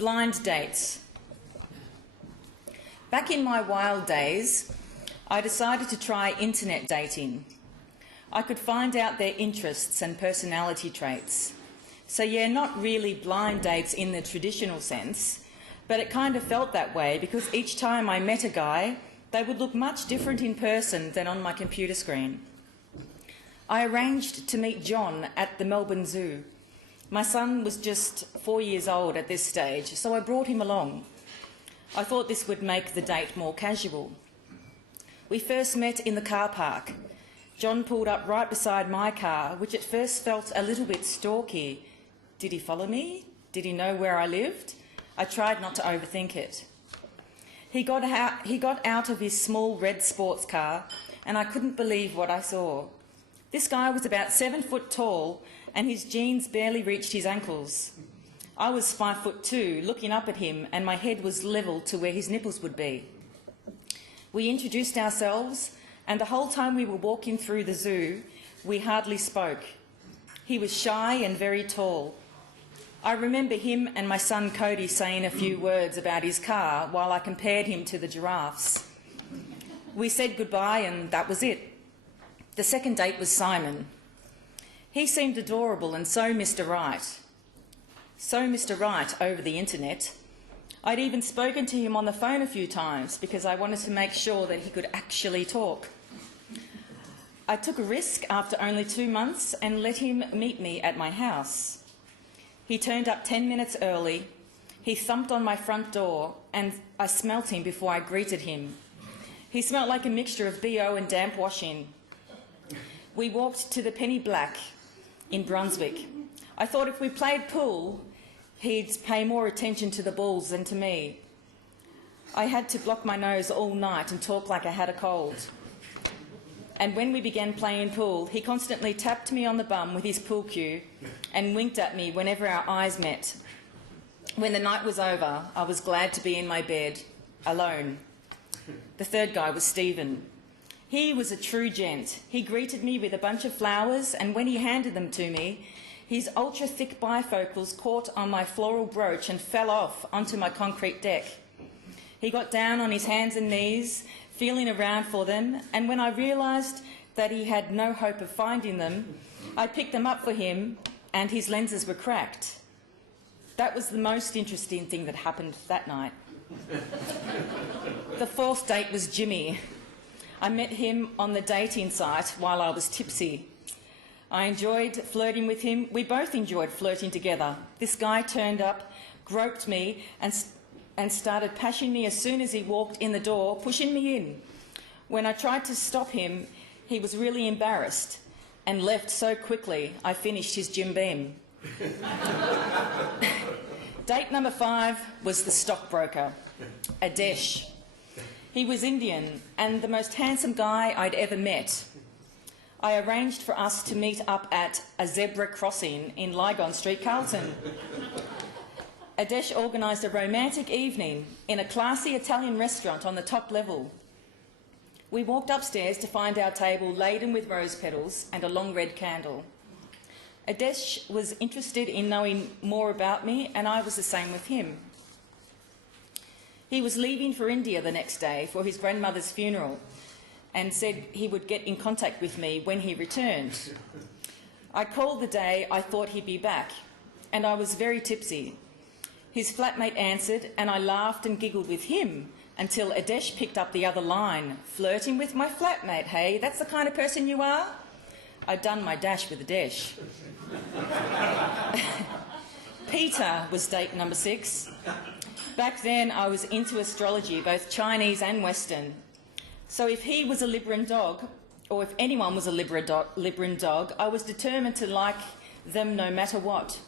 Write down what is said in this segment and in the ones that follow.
Blind dates. Back in my wild days, I decided to try internet dating. I could find out their interests and personality traits. So yeah, not really blind dates in the traditional sense, but it kind of felt that way because each time I met a guy, they would look much different in person than on my computer screen. I arranged to meet John at the Melbourne Zoo. My son was just 4 years old at this stage, so I brought him along. I thought this would make the date more casual. We first met in the car park. John pulled up right beside my car, which at first felt a little bit stalky. Did he follow me? Did he know where I lived? I tried not to overthink it. He got out of his small red sports car, and I couldn't believe what I saw. This guy was about 7 foot tall, and his jeans barely reached his ankles. I was 5'2", looking up at him, and my head was level to where his nipples would be. We introduced ourselves, and the whole time we were walking through the zoo, we hardly spoke. He was shy and very tall. I remember him and my son Cody saying a few words about his car while I compared him to the giraffes. We said goodbye, and that was it. The second date was Simon. He seemed adorable and so Mr. Right. So Mr. Right over the internet. I'd even spoken to him on the phone a few times because I wanted to make sure that he could actually talk. I took a risk after only 2 months and let him meet me at my house. He turned up 10 minutes early. He thumped on my front door and I smelt him before I greeted him. He smelt like a mixture of BO and damp washing. We walked to the Penny Black in Brunswick. I thought if we played pool, he'd pay more attention to the balls than to me. I had to block my nose all night and talk like I had a cold. And when we began playing pool, he constantly tapped me on the bum with his pool cue and winked at me whenever our eyes met. When the night was over, I was glad to be in my bed, alone. The third guy was Stephen. He was a true gent. He greeted me with a bunch of flowers, and when he handed them to me, his ultra-thick bifocals caught on my floral brooch and fell off onto my concrete deck. He got down on his hands and knees, feeling around for them, and when I realised that he had no hope of finding them, I picked them up for him, and his lenses were cracked. That was the most interesting thing that happened that night. The fourth date was Jimmy. I met him on the dating site while I was tipsy. I enjoyed flirting with him. We both enjoyed flirting together. This guy turned up, groped me, and started pashing me as soon as he walked in the door, pushing me in. When I tried to stop him, he was really embarrassed and left so quickly I finished his Jim Beam. Date number 5 was the stockbroker, Adesh. He was Indian and the most handsome guy I'd ever met. I arranged for us to meet up at a zebra crossing in Lygon Street, Carlton. Adesh organised a romantic evening in a classy Italian restaurant on the top level. We walked upstairs to find our table laden with rose petals and a long red candle. Adesh was interested in knowing more about me, and I was the same with him. He was leaving for India the next day for his grandmother's funeral and said he would get in contact with me when he returned. I called the day I thought he'd be back, and I was very tipsy. His flatmate answered, and I laughed and giggled with him until Adesh picked up the other line. Flirting with my flatmate, hey? That's the kind of person you are? I'd done my dash with Adesh. Peter was date number 6. Back then I was into astrology, both Chinese and Western. So if he was a Libran dog, or if anyone was a Libran dog, I was determined to like them no matter what.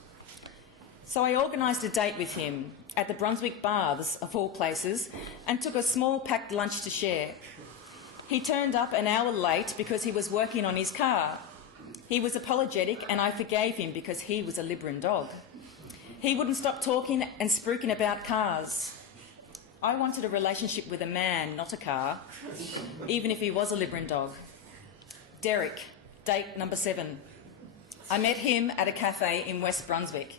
So I organised a date with him at the Brunswick Baths, of all places, and took a small packed lunch to share. He turned up an hour late because he was working on his car. He was apologetic and I forgave him because he was a Libran dog. He wouldn't stop talking and spruiking about cars. I wanted a relationship with a man, not a car, even if he was a Libran dog. Derek, date number 7. I met him at a cafe in West Brunswick.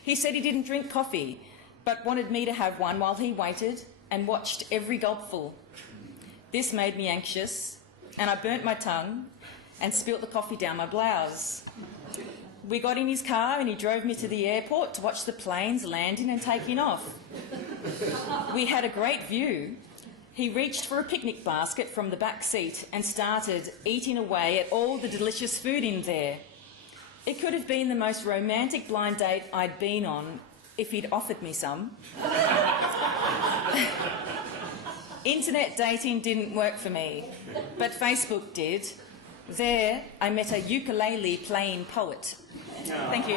He said he didn't drink coffee, but wanted me to have one while he waited and watched every gulpful. This made me anxious, and I burnt my tongue and spilt the coffee down my blouse. We got in his car and he drove me to the airport to watch the planes landing and taking off. We had a great view. He reached for a picnic basket from the back seat and started eating away at all the delicious food in there. It could have been the most romantic blind date I'd been on if he'd offered me some. Internet dating didn't work for me, but Facebook did. There, I met a ukulele-playing poet. Thank you.